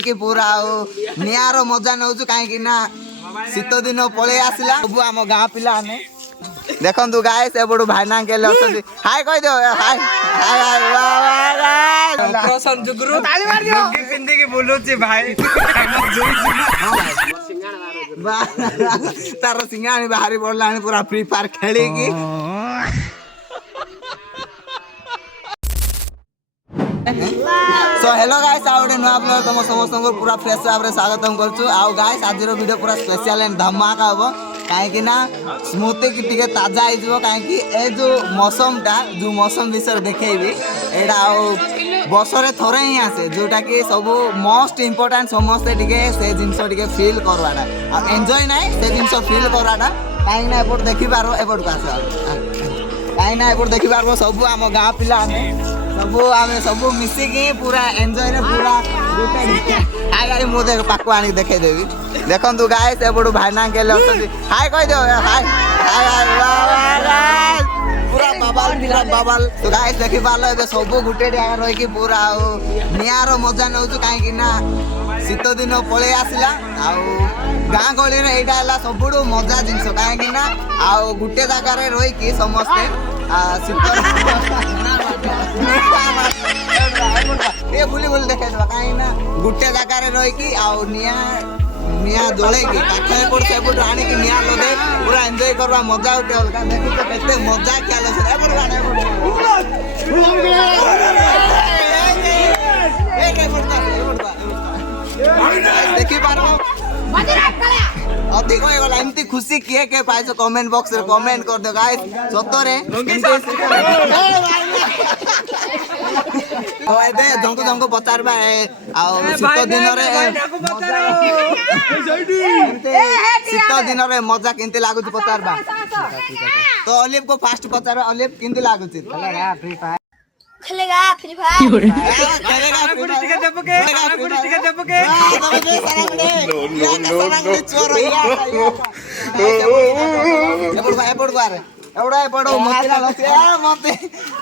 कि पूरा निआर मजा नौ कहीं शीत दिन पलि आसला सब आम गाँ पिला देखु गाय से बड़ू भाईना के हाय कह दो हाय तार सिंगा बाहरी पड़ला पूरा फ्री फायर खेली सो हेलो गाइस आ गोटे नुआ ब्लॉग तुम समस्त पूरा फ्रेश भाव में स्वागत करुँ आउ गाइस आज वीडियो पूरा स्पेशल एंड धमाका हम कहीं स्मृति की ताजा हो कहीं ए जो मौसमटा जो मौसम विषय देखी यहाँ बर्षे थोड़े ही आसे जोटा कि सब मोस्ट इम्पोर्टाट समस्ते से जिनस फिल करवाटा एंजॉय ना से जिनस फिल करवाटा कहीं एपट देखिपार एपट आस कहीं एपट देखिपार सब आम गाँ पिला सब आम सब मिसिकी पूरा एंजॉय रे पूरा हाय मुझे पाक आनी देखेदेवी देखु गाय से बड़ू भाईना के हाय कह दो हाय पूरा बाबाल तो गाय देखी पार्ल सब गोटे जगह रही पूरा निआर मजा नौ कहीं शीत दिन पलि आसला गाँ गहली यहाँ सब मजा जिनस कहीं गोटे जगार रही समस्ते ये बुली बुली देखा कहीं गोटे जगार रही निया जल पाखे पड़ से आनी निया लगे पूरा एंजॉय करवा मजा उठे अलग देखते मजा देखी पार अधिक होगा एमती खुशी किए के पाइस कमेंट बॉक्स रे कमेंट कर दो गाइस सतरे जंको पचारबा शीत दिन शीत दिन मजा केमती लगुच पचारबा तो अलिव को फास्ट पचार अलिव केमती लगुच खेलेगा फ्री फायर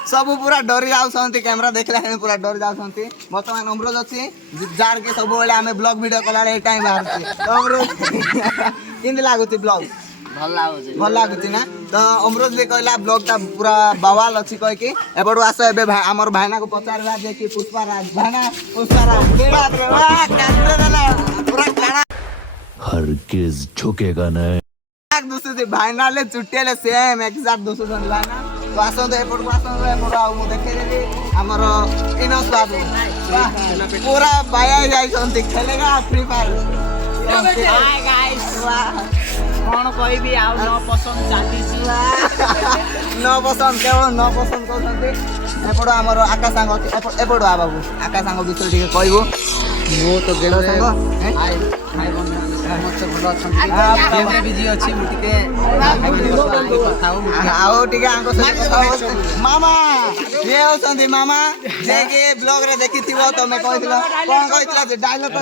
सब पूरा डरी जाऊँ कैमरा देखला पूरा डरी जाऊँ बर्तमान अमृत अच्छी जार के सब आम ब्लॉग वीडियो कला टाइम बाहर केमती लगुच ब्लॉग भल लगुच ना तो अमृत भी कहला ब्लॉग टा पूरा बवाल अच्छी कहीकि एपटू आस एमर भाईना को पचारा जे कि पुष्पाराज भाईना पुष्पाराज हरगिज झुकेगा नहीं दूसरी भाईना ले चुटिया सेम एक्जाक्ट दूसरी भाईना तो आसत एपट को आसत मु देखेदेवी आमर इनस बाबू पूरा बाया जाइछंती खेलेगा फ्री फायर कौन कहबी आ न पसंद चली न पसंद केवल न पसंद कहते एपट आमर आकाश सांग एपट आ बाबू आकाश सांग विषय टिके कहबो मो तो गेम सांग मामा ये होती मामा जे के ब्लॉग रे देखी थी तमें कहथिला कोन कहथिला जे डायलॉग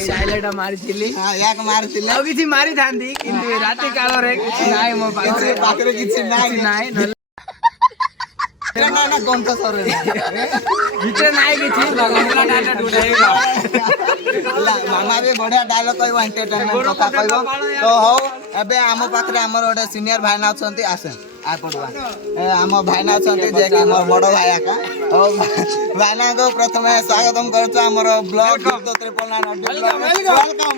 साइलेंट मारिथिली याक मारिथिली ଆଉ କିଛି ମାରିଥାନ୍ତି କିନ୍ତୁ ରାତି କାଳରେ କିଛି ନାହିଁ ମୋ ପାଖରେ କିଛି ନାହିଁ ना ना कौन तो सर भितर नाही किछि भगवान डाटा ढूंढेगा मामा भी बढ़िया डायलॉग कहबो एंटरटेनमेंट कथा कहबो तो हो एबे आम पाखरे हमर ओडे सीनियर भाईना अछंती आसे आ पडवा आम भाईना अछंती जे कि मोर बड़ भाई आका ओ भाईना को प्रथमे स्वागतम करछु हमर ब्लॉग 399 वेलकम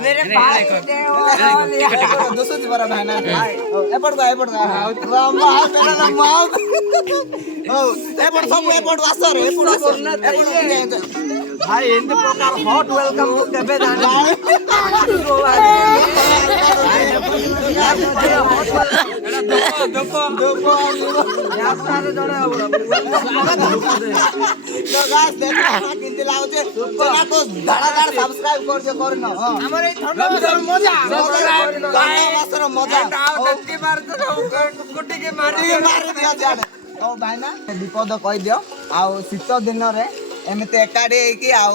मेरे पास दोस्तों बड़ा भाईना एपट वाह मां बेटा मां ओ एपट सब एपट आसर भाई एंद प्रकार हॉट वेलकम को केबे जाने दोपो यार जणे तो गाइस देखा किंती लाउचे चैनल को धड़ाधड़ सब्सक्राइब कर न हमर ए ठंडा मजा सब्सक्राइब मजा दत्ती मार कुटी के मारी दिया जाने तो भाईना विपद कह दियो आ शीत दिन रे एमते एकाडे कि आ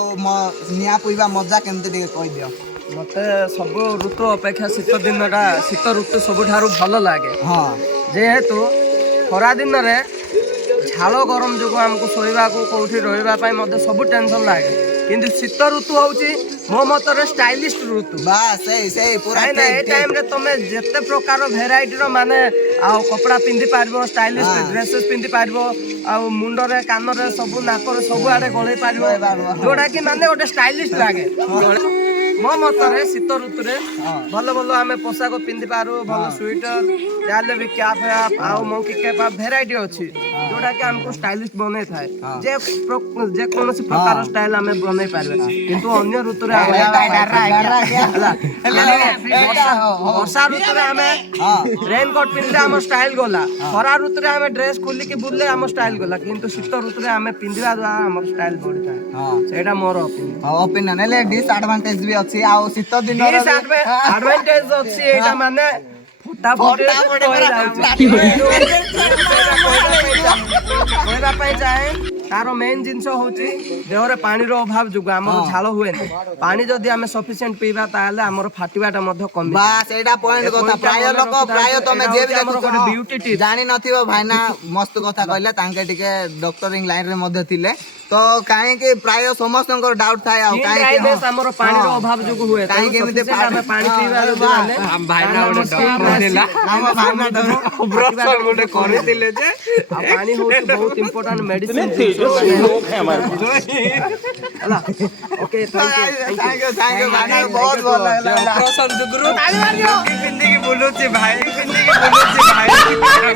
निया पुइबा मजा केमते कह दियो मते सब ऋतु अपेक्षा शीत दिनटा शीत ऋतु सबुठारु भल लागे हाँ जेहेतु खरा दिन रे झाल गरम जो आमको शोवा को कौटी रही सब टेंशन लगे किंतु शीत ऋतु होची मो मत स्टाइलिश ऋतु बस सही पूरा काई ना ए टाइम रे तमे जत्ते प्रकार भेराइटी रो माने आ कपड़ा पिंदी पारबो स्टाइलिश ड्रेसेस पिंदी पारबो आ मुंड रे कान रे सब नाक रे सब आडे गळे पारबो जोडा कि माने ओटे स्टाइलिश लागे मो मतरे शीत ऋतु रे भल भल आमे पोशाक पिंदी पारू भल स्वेटर जाले भी कैप है आ मंकी कैप भेराइटी अछि जोडा कि हमको स्टाइलिश बने थाए जे कोनोसी प्रकार स्टाइल आमे बने पारबे किंतु अन्य ऋतु रे वर्षा ऋतु रे आमे रेन कोट पिंदे हम स्टाइल गोला खरा ऋतु रे आमे ड्रेस खोली के बुलले हम स्टाइल गोला किंतु शीत ऋतु रे आमे पिंदिबा द्वारा हमर स्टाइल बढ़ी थाए सेटा मोर ओपिनियन हेले डिसएडवांटेज भी अछि आ शीत दिन एडवांटेज अछि एटा माने फटाफट चाहे तार मेन जिनस होची देहरे पानी रो अभाव जुग हमर झाल हुए पानी जदी हमें सफिशिएंट पीबा ताले हमर फाटिबाटा मध्य कम बस एटा पॉइंट कथा प्राय लोक प्राय तमे जे भी देखो ब्यूटी टिप जानि नथिबो भाईना मस्त कथा कहले तांके टिके डॉक्टरिंग लाइन रे मध्य थिले तो काहे के प्राय समस्त डाउट थाय आ काहे के हमर पानी रो अभाव जुग हुए काहे के एमिते पानी पीबा दिले हम भाईना ओडे डॉक्टर देला हम भाईना ब्रश गोटे करे दिले जे पानी होची बहुत important medicine okay thank you भाईना बहुत भल लागला प्रसन्न जुगुरु ताली मार दियो पिंदी की बोलुची भाई पिंदी की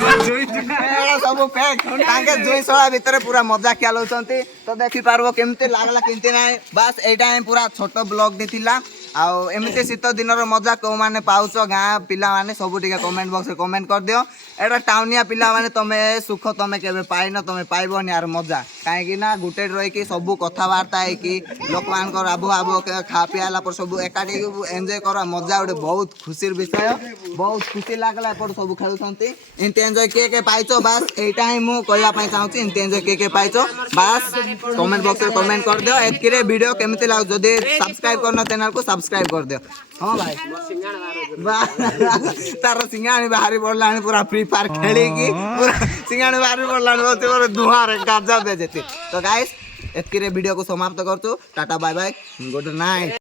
बोलुची भाई एड़ा सब फेक तांके दुई सळा भितरे पूरा मजा ख्याल होचंती तो देखि पारबो केमते लागला केमते नाही बस एटा हम पूरा छोटो ब्लॉग दिथिला आ एमिते शीत दिनर मजा को माने पाउछ गाँ पिला माने सब टिके कमेंट बॉक्स रे कमेंट कर दियो एटा टाउनिया पिला माने तमे सुख तमे केबे पाइनो तमे पाइबोनी यार मजा काहे कि ना गुटे रही कि सब कथा वार्ता है कि लोक मान कर आबो आबो खा पियाला पर सब एकाडी एन्जॉय करा मजा उडे बहुत खुशीर विषय बहुत खुशी लागला पर सब खेलुछंती इनते एन्जॉय के पाइछो बस एटा ही मु कहया पई चाहूची इनते एन्जॉय के पाइछो बस कमेंट बॉक्स रे कमेंट कर दियो एतकी रे वीडियो केमते लाग जदी सब्सक्राइब करना चैनल को सब्सक्राइब कर दियो हां भाई तार सिंगाणी बाहरी पड़लानी पूरा फ्री फायर खेली की पूरा सिंगाणी बाहरी पड़लानी बोलते दुहार गाजा बेजेती तो गाइस एतकी रे वीडियो को समाप्त करछु tata bye bye good night.